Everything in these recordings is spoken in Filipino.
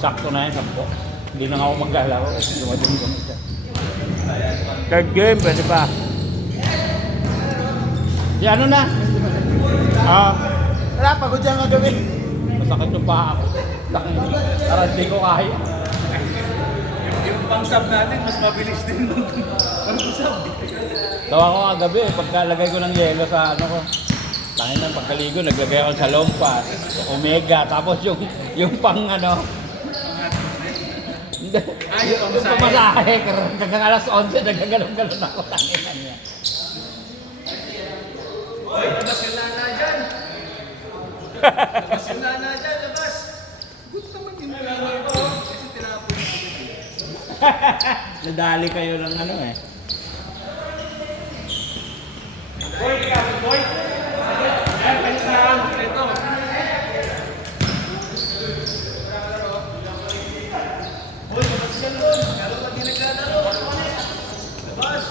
Sakto na yan, 10. Hindi na nga ako maglalaro. Dumating siya. Third game, pwede pa. Di ano na? Wala, pagod dyan kagabi. Masakit yung paa ako. Tara, hindi ko kaya. Yung pang-sub natin, mas mabilis din nung pang-sub. Tawa ko kagabi, pagkalagay ko ng yelo sa ano ko. Tangin ng pagkaligo, naglagay ako sa lompas, omega, tapos yung pang ano. Yung pamasahe, hanggang alas 11, nagkagalong-galong ako. Tangin na niya. Oy, labas yung lana dyan. Labas yung lana dyan, labas. Good naman yung lana ito. Kasi tinapon natin. Nadali kayo ng ano eh. Boy, kaya, boy. Ayan, palit na lang. Ito. Boy, labas yan doon. Meron pa din naglalaro. Labas.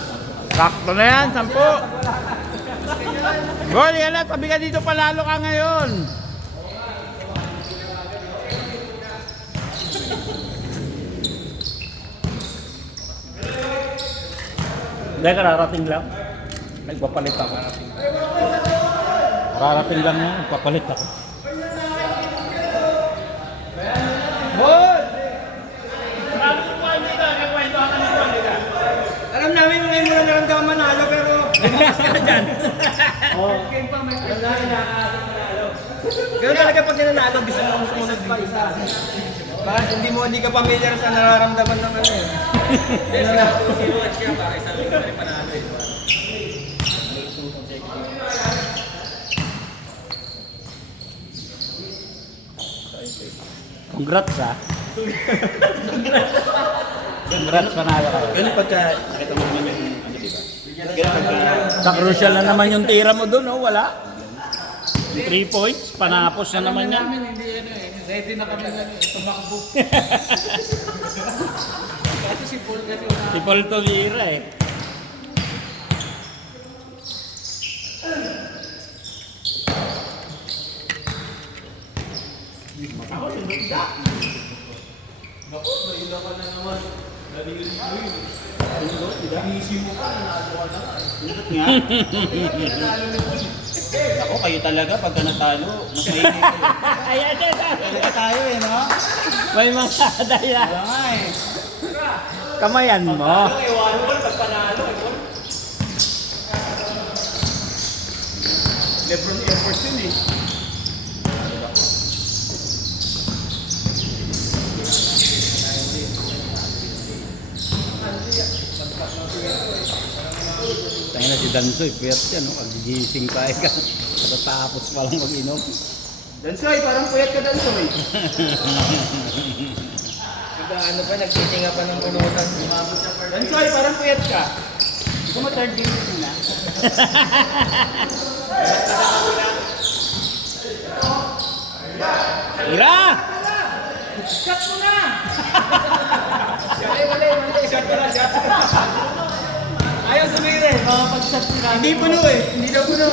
Sakto na yan, 10. Gol, yan na, tabi ka dito, palalo ka ngayon. Hindi, kararating lang. Nagpapalit ako. Kararating lang yan, nagpapalit ako. Boy! Alam namin ngayon mo na naramdaman manalo pero bumakas ka dyan. Okay pa, may manalo. Ganun talaga pag nanalo, gusto mo sumunod pa isa. Bakit hindi ka familiar sa nararamdaman ng ano eh. Ano na? Congrats ha. Congrats, panalo kayo. Ganun pagka nakita mo naman yung ano diba? Ganun pagka... Sa crucial na naman yung tira mo dun, oh, wala. 3 points, panapos na naman yan. Hindi ano eh, ready na kami ano eh, tumakbo. Kasi si Paul kasi Si Paul tumira eh. ako sinunda. Naku, mahila ka na naman. Nalilis mo yun. Inisip mo pa, nanalo ka na nga. Nga. Nanalo ni Paul. Ako, kayo talaga, pagka natalo, mas maingay kayo. Ayan, Talaga tayo eh, no? may mga daya. Wala nga eh. Kamayan mo. Ewan mo, pagpanalo. Lebron effort yun eh. Tayo na si Dansoy, pwert yan, no? Pag-gising tayo ka. Katatapos pa lang mag-inom. Dansoy, parang puyat ka Dansoy. Ano pa, nagtitinga pa ng pulutan. Dansoy, parang puyat ka. Ito mo third game na. Ira! Shot mo na! Mali. Shot mo na, shot. Ayaw tumire, mga pag-shot mo na. Hindi puno eh, hindi daw puno.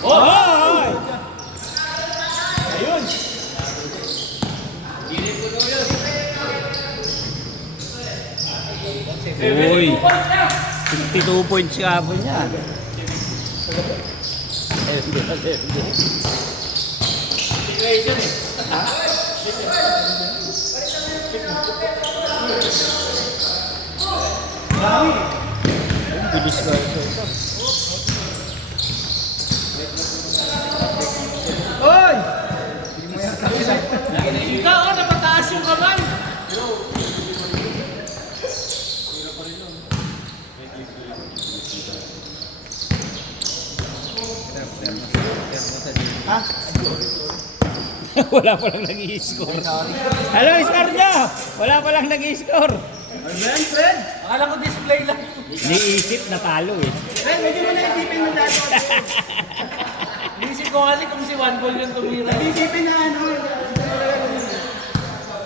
Oh! Ayun! Hindi puno yun. Uy! 52 points ka po niya. Situation eh. Bilis ka ito. Hoy! Ikaw, napataas yung kamay. Wala pa lang nag-i-score. Hello, score nyo! Wala pa lang nag-i-score. Ayan, Fred. Akala ko display lang. Niisip na talo eh. Fred, medyo mo naisipin mo dati. Inisip ko kasi kung si One Ball yung tumira. Isipin na ano.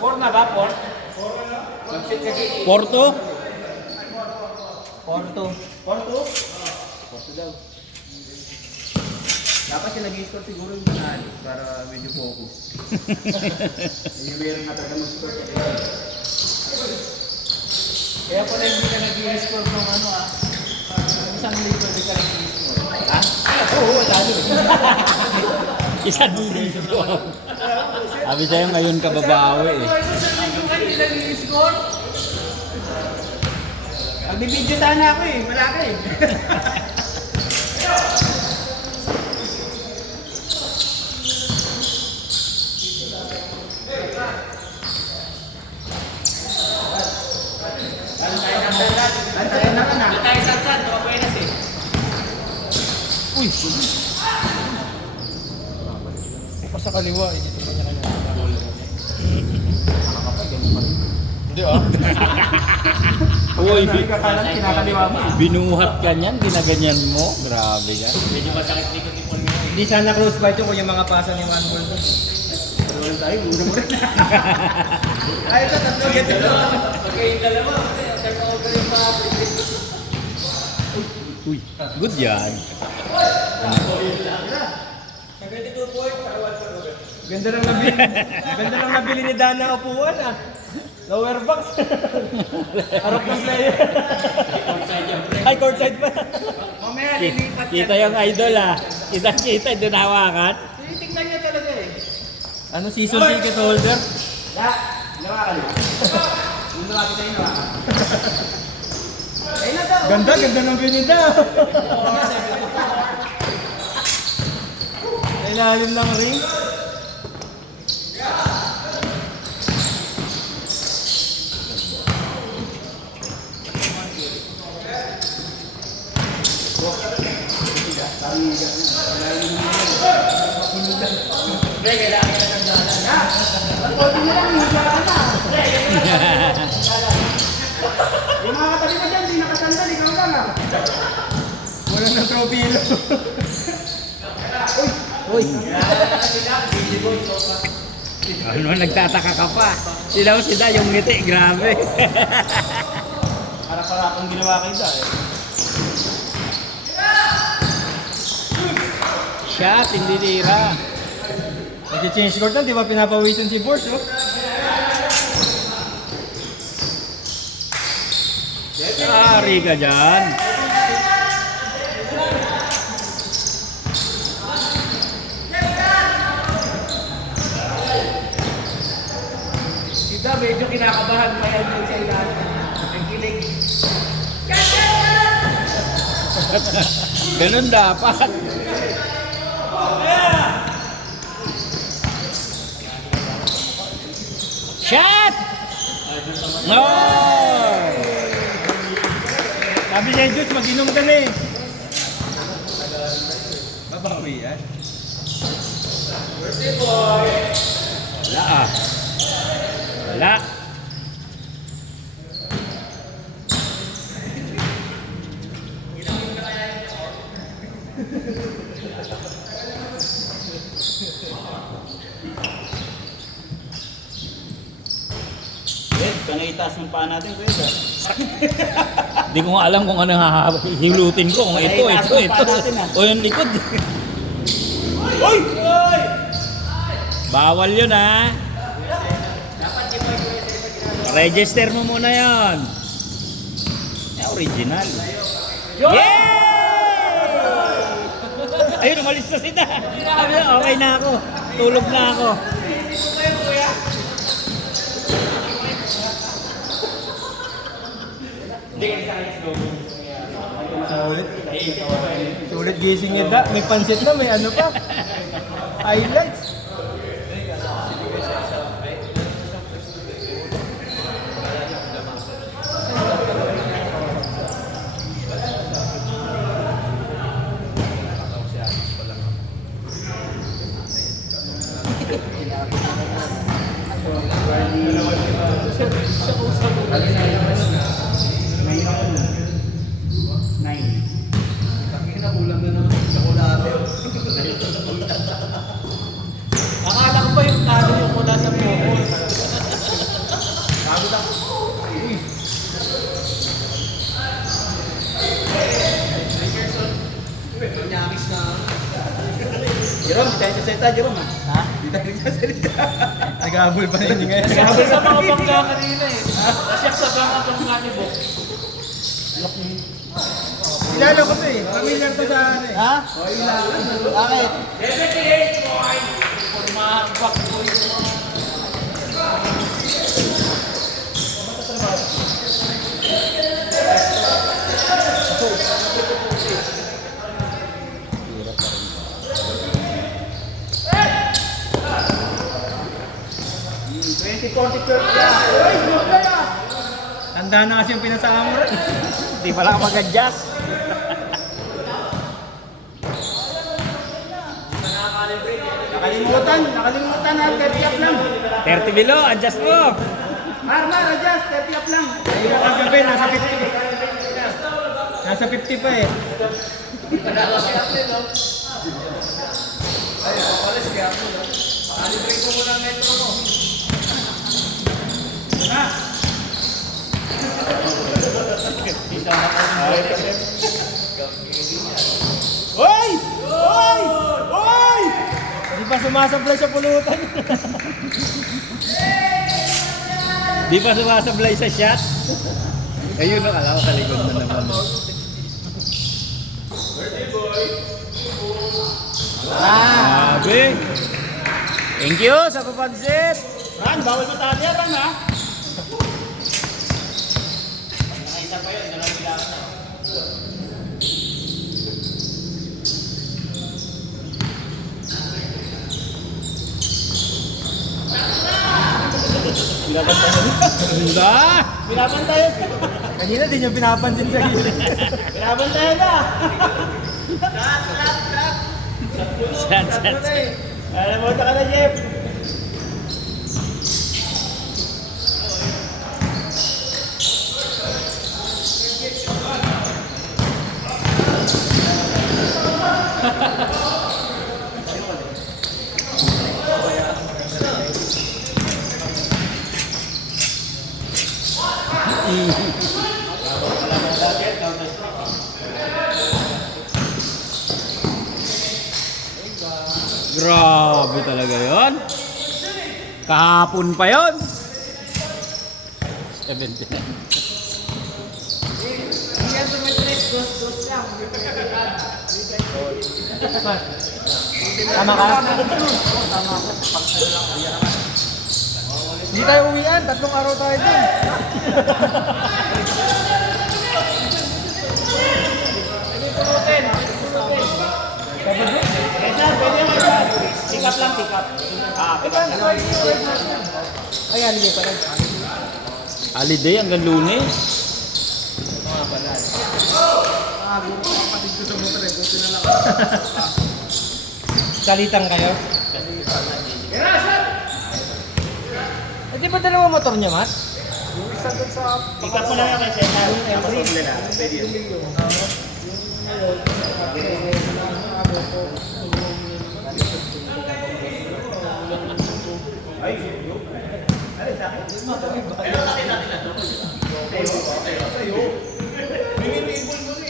4 na ba? 4? Mag-shoot kasi. Porto? Porto. Porto? Porto daw. Dapat yung nag-i-score siguro yung panalo para medyo focus. Yung meron nga talaga mag-score. Kaya pala hindi ka nag-i-score ng ano isang linggo hindi ka nag-i-score. Ha? Oo, talo. Isang linggo. Sabi sa'yo ngayon ka babawi eh. Isang linggo ka hindi nag-i-score? Magbibideo sana ako eh, malaki eh. Antayin na ka na. Hindi tayo sad-sad, makabuenas eh. Uy! Pa sa kaliwa, hindi pa niya kanya. Hindi ah. Uy! Kakalan, kinakaliwa mo eh. Binuhat ka niyan, ginaganyan mo. Grabe ka. Medyo masakit likod ni Paul ngayon. Hindi sana close fight yun kung yung mga pasa ni Manbol doon. Walang tayo, muna mo rin. Ay, ito, tatlo, ganito lang. Pagkain dalawa, turn over yung mga Uy! Good yan. 72 points, para 1 Ganda lang nabili. Ganda lang nabili ni Dana upuan ah. Lower box. Harap ng player. Ay, courtside pa. Mamaya, lilipat Kita yung idol ah. Kita, doon hawakan. Tinitingnan niya talaga eh. Ano season ticket holder? Ya, nawakan mo. Yung nawakan sa'yo, nawakan. Ganda ng binida. Sa ilalim ng ring. Yung mga katabi mo dyan, di nakasandal, ikaw lang ah. Wala ng tropilo. Uy! Ano, nagtataka ka pa. Sila yung ngiti, grabe. Para pala akong ginawa kayo dahil. Shot, hindi tira. Nag-change court na, di ba pinapawisan si Borsch, oh? Ari ka dyan. Sida, medyo kinakabahan pa yan yung sa ilalim. Nagkilig. Ganun dapat. Shot! No! Sabi niya, Diyos, mag-inom ka na eh. Babawi yan. Wala ah. Wala. Kaya itaas ng paa natin, kuya. Hindi ko nga alam kung ano hilutin ko. Kung ito. O yung likod. Uy! Bawal yun ha. Register mo muna yun. Original. Yeah! Ayun, umalis na sila. Sabi na, okay na ako. Tulog na ako. Sulit. Sulit gising niya da. May pansit na, may ano pa. Highlights. Akala ko ba yung talo yung mula sa focus? Bago lang. Uy. Nyakis na. Jerome, di tayo sasalita, Jerome ha? Ha? Di tayo sasalita. Nag-aabol pa rin ngayon. Sabi sa mga bangga kanina eh. Kasi sa bangga bangga ni Bok. Kilala ko to eh. Familiar to sa ano eh. Ha? Bakit? Formapak po yung mga... Tanda na kasi yung pinasama mo rin. Hindi pala ako mag-adjust. Nakalimutan na, 30 up lang. 30 below, adjust mo. Mar, adjust, 30 up lang. Ayun ang gabi, nasa 50. Nasa 50 pa eh. Hoy! Hoy! Hoy! Hindi pa sumasablay sa pulutan. Di pa sumasablay sa shot. Ayun ang alam ko sa likod na naman. Grabe. Thank you sa papansit. Ran, bawal matali yan, Ran ha? Ganda. Binabantayan. Kanina din yung pinapansin sa gilid. Binabantayan na. Shot, shot. Alam mo, ka na, Jeff. Grabe talaga yon. Kahapon pa yon. 79. Tama ka? Hindi tayo uwian, 3 araw tayo dun. Pick up lang, pick up. Ayan, hindi pa rin. Holiday hanggang Lunes. Salitang kayo? Eh, di ba dalawa motor niya, Matt? Pick up mo lang yung kay Cesar. Tapos umuli na. Pwede yun.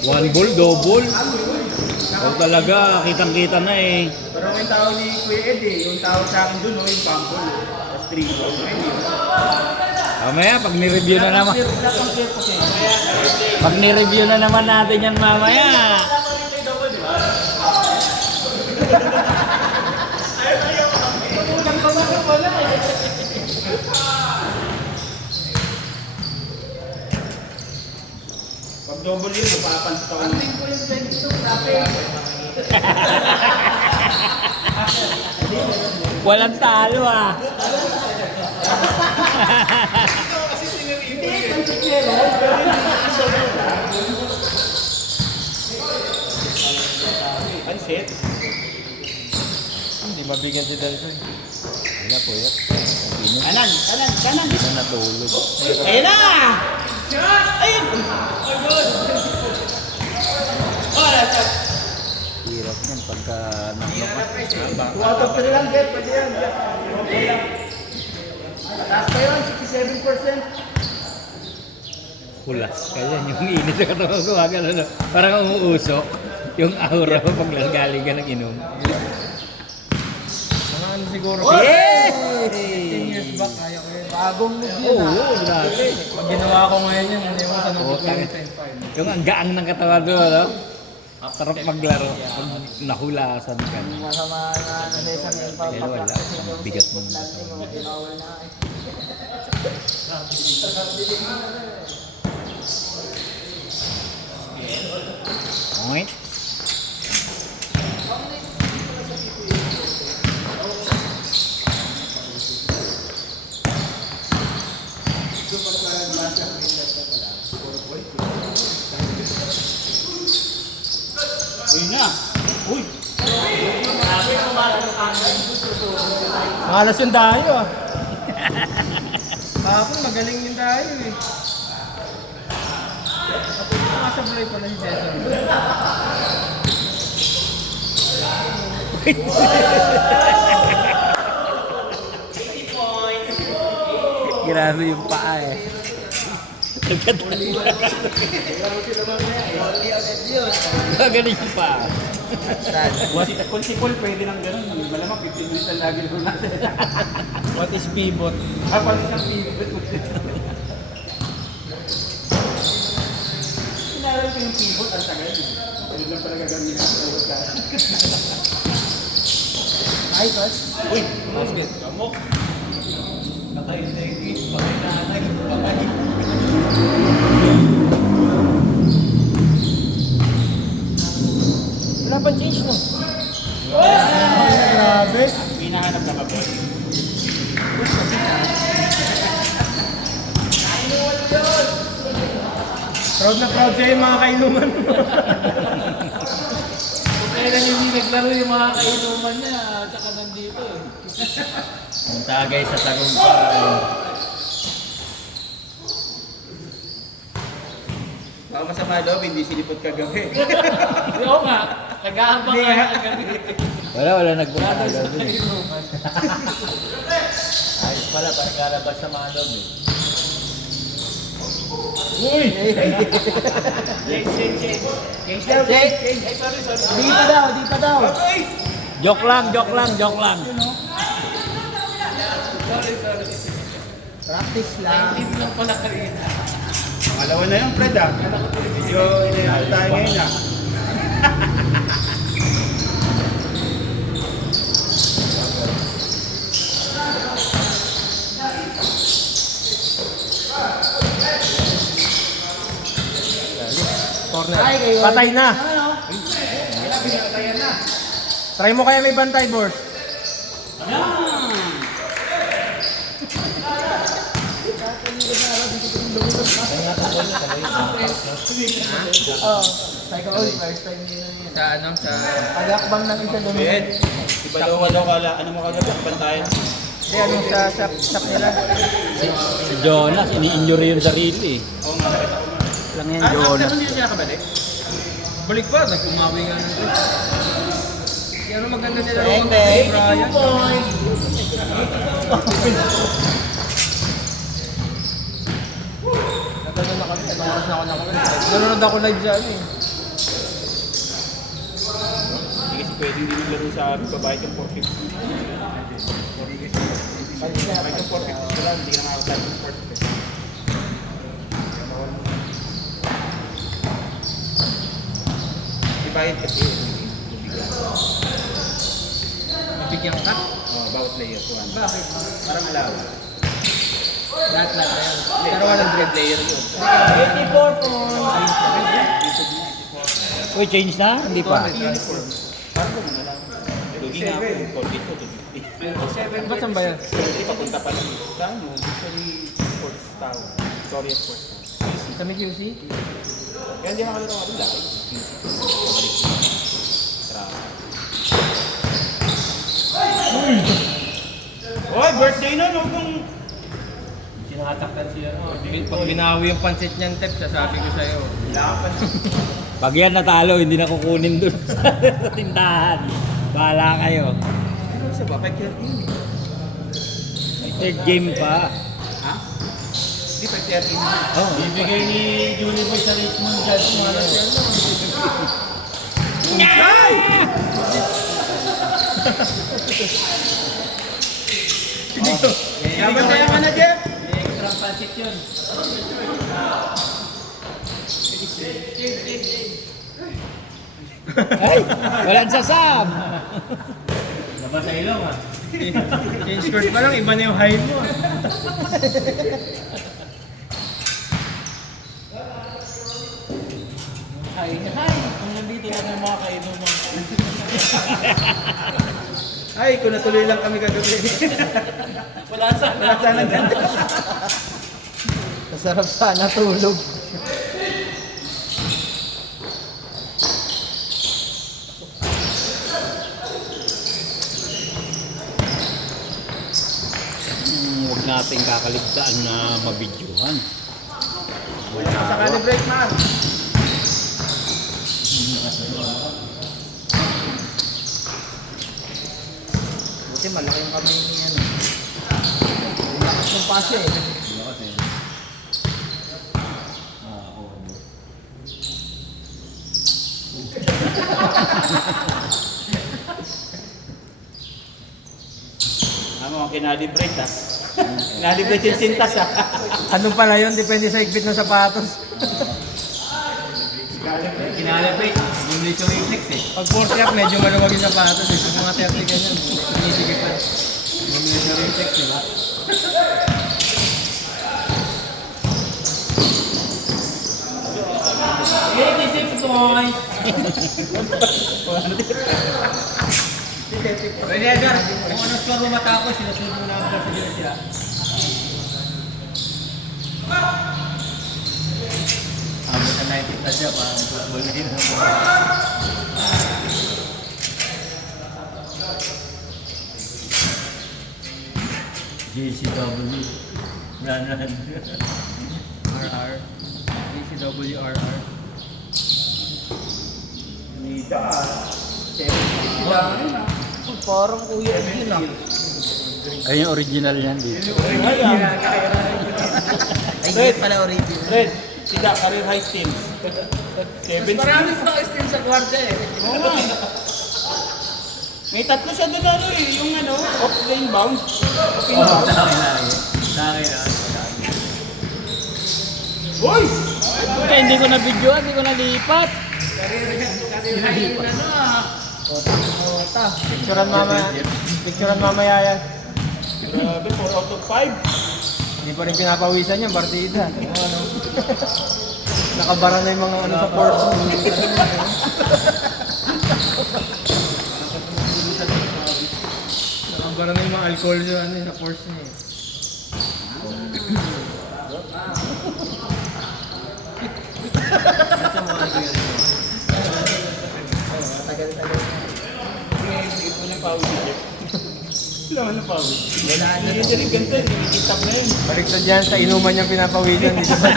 One ball, double. O talaga, kitang-kita na eh. Pero yung tao ni Kuya Ed eh, yung tawag sa akin dun, yung pambol. Tapos 3 balls. Mamaya, pag ni-review na naman. Pag ni-review na naman natin yan mamaya. Pag double yun, napapansit ako. Walang talo ah. Pansit. Hindi mabigyan si Delson. Wala po yan. Kanan. Hindi na natulog. Ayun na! Ayun! Hirap yan pagka naklock. 2 out of 3 lang, Jeff. Pwede yan. Okay lang. Taas pa yun, 67%. Kulas. Kaya yung init sa katawan ko. Parang umuusok. Yung aura mo pag galing ka ng inom. siguro. Yay! 10 years back, kaya ko yun. Bagong move Oo, yun ah. grabe. Pag ginawa ko ngayon yun, hindi mo sa Oo, notebook tangin. 10.5. Yung ang gaang ng katawan doon, ano? Sarap maglaro. Pag nahulasan ka. Masama na ano sa isang yung Pero wala. pagpapractice yung Bigat mo. natin yung pinawal na Point. Uy na. Uy. Malas yung dayo ah. Kahapon magaling yung dayo eh. Nakasablay pala si Jason. Grabe yung paa eh. Ganun yung paa. Kung si Paul pwede lang gano'n, malamang 15 minutes ang lagi doon natin. What is pivot? Pag isang pivot. Sinaral ko yung pivot, ang tagal yun. Pwede lang pala gagamitin sa pivot ka. ay, coach. Uy, basket. Kamok. Nakay-segit, pakay-nanay, pakay. Wala pang change no? Grabe. Hinahanap na ba, boy? Proud na proud sa'yo yung mga kainuman mo. Kung kailan yung hindi naglaro yung mga kainuman niya, tsaka nandito eh. Ang tagay sa tagumpay. Baka masama loob, hindi sinipot kagabi. Oo nga. Nag-aabang ka na kagabi. Wala nagpunta Wala ka sa doon eh. kainuman. Ayos pala, parang lalabas sa mga loob eh. Uy! Dito daw, dito daw. Joke lang, joke lang, joke lang. Practice lang. Hindi lang pala kanina. Alawa na yung Fred ah. Medyo inayaan tayo ngayon ah. Corner. Ay, kayo. Patay na. Ano? Try mo kaya may bantay, boss. Oo. Psycho Oil, first time nila yun. Sa ano, sa... Pag-akbang ng isa doon. Ben, iba daw kala, ano mo kagabi, bantayan. Hindi, ano sa shop nila. Si Jonas, ini-injury yung sarili eh. Oo nga, nakita ko nga. Lang yan, After Jonas. nun, hindi siya nakabalik. Balik pa, nag-umawi nga nito. Yan ang maganda nila. Thank Brian. Nagano'n na kami, ilang oras na ako nakakulit. Nanonood ako live sa ano eh. Hindi kasi pwede hindi naglaro sa babae ng 450. Babae ng 450 sila, hindi ka na makakatag ng sports. Ibayad kasi. Bigyan ka. Bawat player ko. Bakit? Parang alawa. Lahat na yan. Pero walang Red player yun. 84 points. Uy, change na? Hindi pa. Uniform. Parang mo na lang. Lugi nga ako. 42 to 50. Ba't saan ba yan? Hindi papunta pa lang. Sa ano? Usually sports town. Victoria Sports Town. Sa may QC? Kaya hindi makalito nga rin dahil. Oy, birthday na, no? Kung... Sinataktan siya. Pag binawi yung pansit niyan, Tep, sasabi ko sa'yo. Pag yan natalo, hindi na kukunin dun sa tindahan. Bahala kayo. Ano sa ba? 5:30 yun eh. Third game pa. Ha? Hindi, 5:30 na. Oh. Bibigay ni Julie Boy sa Richmond dyan. Malas yan. Kabantayan ka na, Jeff. Extra pansit yun. Ay, walang sasam. Labas sa ilong ah. Yung skirt pa lang, iba na yung height mo. Hi, kung nandito lang yung mga kainom mo. Ay, kung natuloy lang kami kagabi. Wala sana. Wala sana ganda. Masarap sana tulog. Huwag nating kakaligtaan na mabidyohan. Sa calibrate, man. Buti malaki yung kamay ni ano. Lakas ng pase eh. Ano ang kinalibrate ah. Kinalibrate yung sintas ah. Ano pala yun? Depende sa higpit ng sapatos. Kinalibrate. Bumili yung reflex eh. Pag 40 up, medyo maluwag yung sapatos. Pag mga 30 ganyan, sinisigit pa. Bumili yung reflex diba? $86. Pwede Edgar, kung ano score mo matapos, sinusunod mo na ang kasi sila. Abot na 90 plus siya, parang football na yun. JCW. Ranan. RR. DCWRR. Nita. Parang kuya yun ah. Ayun yung original yan dito. Ay, yun pala original. Red, sila, career high steam. 70. Maraming mga steam sa kwarta eh. May tatlo siya doon ano eh, yung ano, off-lane bound. Off-lane bound. Uy! Kaya hindi ko na videoan, hindi ko na lipat. Picturean mamaya. Picturean mamaya yan. Grabe, 4 out of 5. Hindi pa rin pinapawisan yan, partida. Ano? Nakabara na yung mga ano sa port. Nakabara na yung mga alcohol sa, ano, sa force niya eh. Wala na pawis. Hindi rin ganito, hindi na yun. Baliktad yan sa inuman niyang pinapawisan. Dito ba?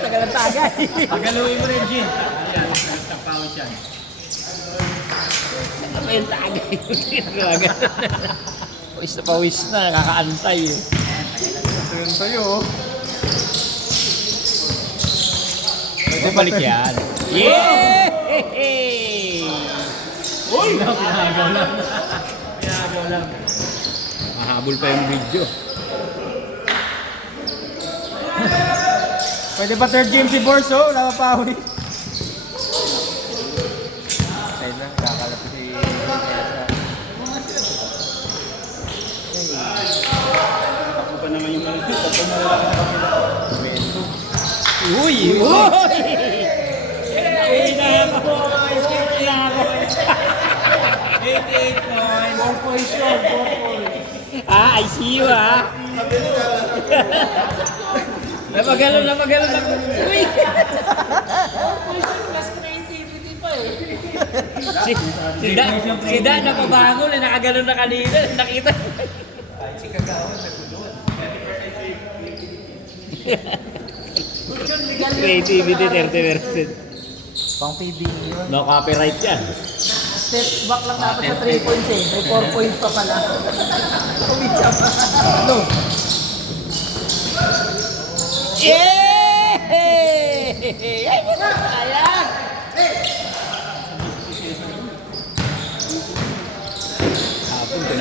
Tagal ang tagay. Pagaluin mo rin, Jin. Ayan, nagtapawis yan. Ano ba yung tagay? Pawis na pawis na, nakakaantay eh. Ito yun sa'yo. Pwede balik yan. Yeah! Uy! Pinagaw lang. Pinagaw lang. Mahabol pa yung video. Pwede ba third game si Borso? Wala pa pawi. Side lang, kakalap si Ako pa naman yung mga tapos na wala ka na kapila. Uy! Uy! Uy na ako! Uy na ako! 88 points! 4 points yun, 4 points. Ah, I see you ah. Napagalo na. Uy! Si Da napabago na nakagalo na kanina. Nakita. Si Kagawa nagulot. Creativity 30%. pang PBE yun. No copyright yan. Step back lang dapat sa 3 points eh. May 4 points pa pala. Kumitsa pa. Ano? Yeah! Ay, sayang!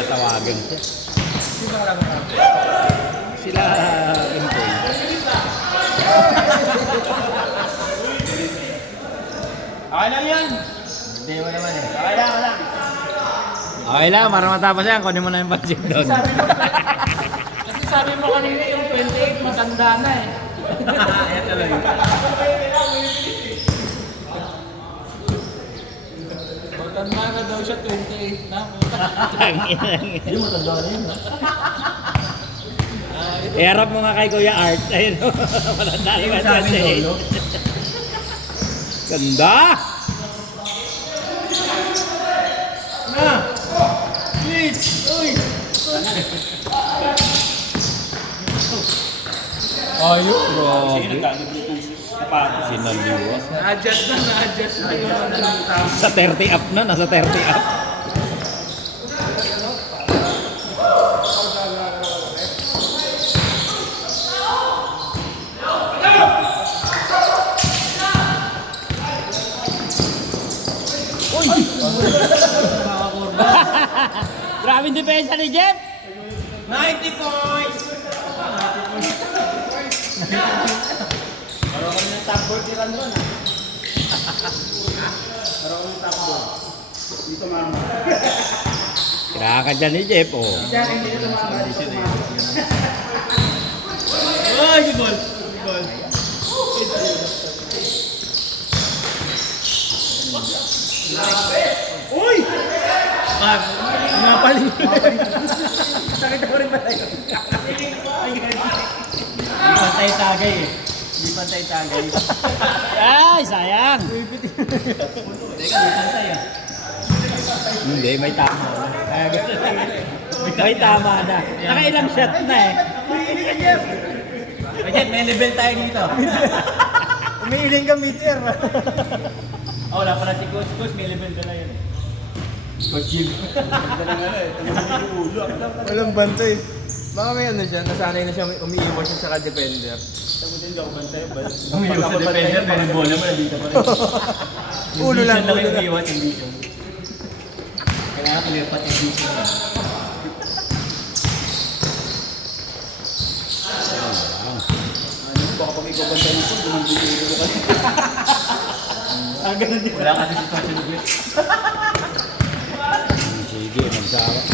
Tatawagan siya. Sila Empoy. Okay lang yan. Hindi mo naman eh. Okay lang, okay lang. Okay lang, para matapos yan, kunin mo na yung budget doon. Kasi sabi mo kanina yung 28 matanda na eh. Ayan tuloy. Matanda na daw siya 28 na. Hindi mo tanda na yun. Iharap mo nga kay Kuya Art. Ayun o. Matanda naman Sa amin, siya. Lolo. Ganda! Na! Please! Uy! Ayun, Sige, grabe. nagkagod dito. Napagod. Sinaliwas. Na-adjust na yung ano. Sa 30 up na, nasa 30 up. Grabe yung depensa ni Jeff! 90 points! Parang kami ng top board ni Randon ah. Parang kami ng top board. Dito, ma'am. Kira ka dyan ni Jeff, oh. Ay, good ball! Good ball! Uy! Ah, mga paling. Sakit ako rin pala yun. Hindi pantay tagay eh. Hindi pantay tagay. Ay, sayang! Teka, hindi pantay ah. Hindi, may tama. May tama na. Nakailang shot na eh. Again, may level tayo dito. Umiiling ka meter. Oh, wala pala si Coach. Coach, may level ka na yun eh. Coach Jim. Ganda ng ano eh. Tanong yung ulo. Walang bantay. Baka may ano siya, nasanay na siya umiiwan siya sa ka-defender. Tapos hindi ako bantay. Umiiwan sa defender, pero yung bola mo nandito pa rin. Ulo lang, Yung ulo lang. umiiwan, yung vision. Kailangan tulipat yung vision na. Baka pag ikaw bantay nito, dumandi yung ulo ka. Ganun din. Wala kasi situation of it. Sige, magsawa ka yan.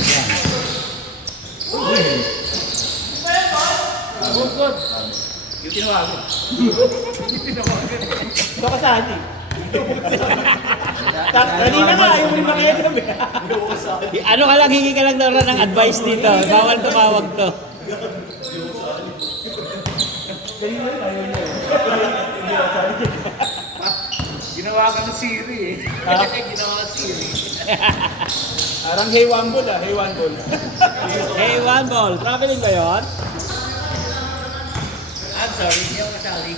Yung tinawagan. Ito ka saan eh. Kanina nga, ayaw mo rin makialam eh. Ano ka lang, hingi ka lang daw ng advice dito. Bawal tumawag to. Ginawa ka ng Siri eh. Ginawa ka Siri. Parang hey one ball ah, hey one ball. Hey, one ball. Traveling ba yun? I'm sorry, hindi ako kasali.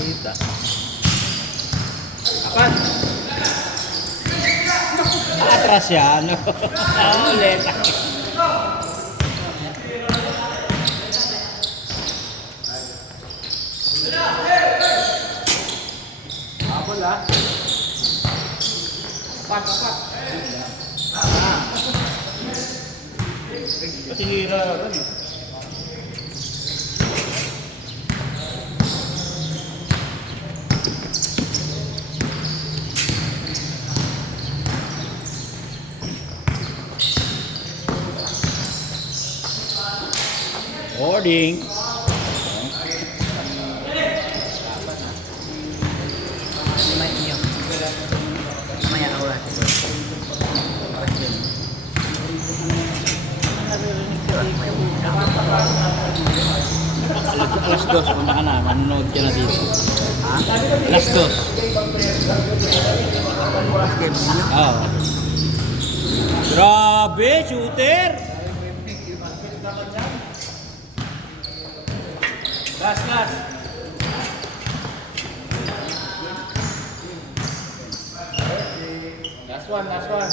Kita. Apan? Atras siya, ano? Ulit. Habol ah. Apat, apat. Kasi hira rin eh. Boarding. Mamaya ako lang. Alas 2, punta ka na. Manonood ka na dito. Alas 2. Oo. Grabe, shooter! Gas, gas. Last one, last one.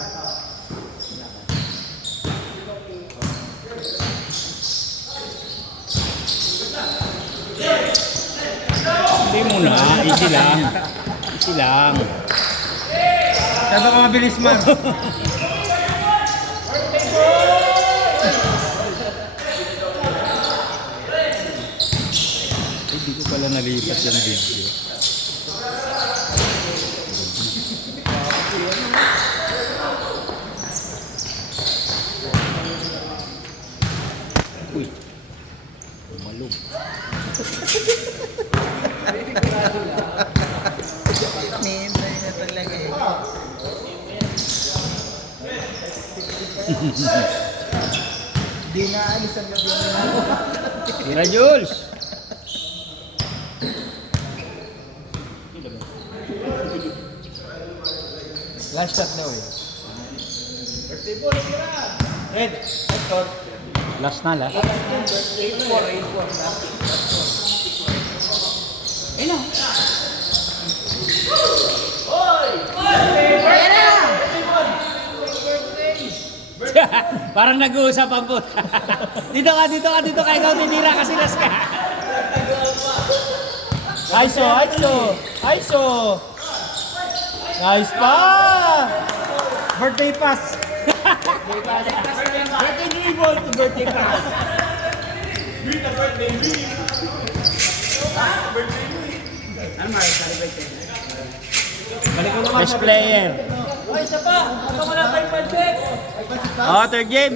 Hindi muna. Easy lang. Easy lang. Sabi ko mabilis man. nalipat yung video. Uy. Umalog. Nihintay na talaga eh. Di na alis ang gabi na. Tira, Jules! Last shot na eh. Red, score. Last na, last. 8-4. Parang nag-uusap ang po. Dito ka, ikaw tinira kasi las ka. Aiso. Nice pa! Birthday pass. Birthday dribble to birthday pass. Balik ko naman. Best player. Ay, isa pa! Baka wala tayong pansit! Oh, third game.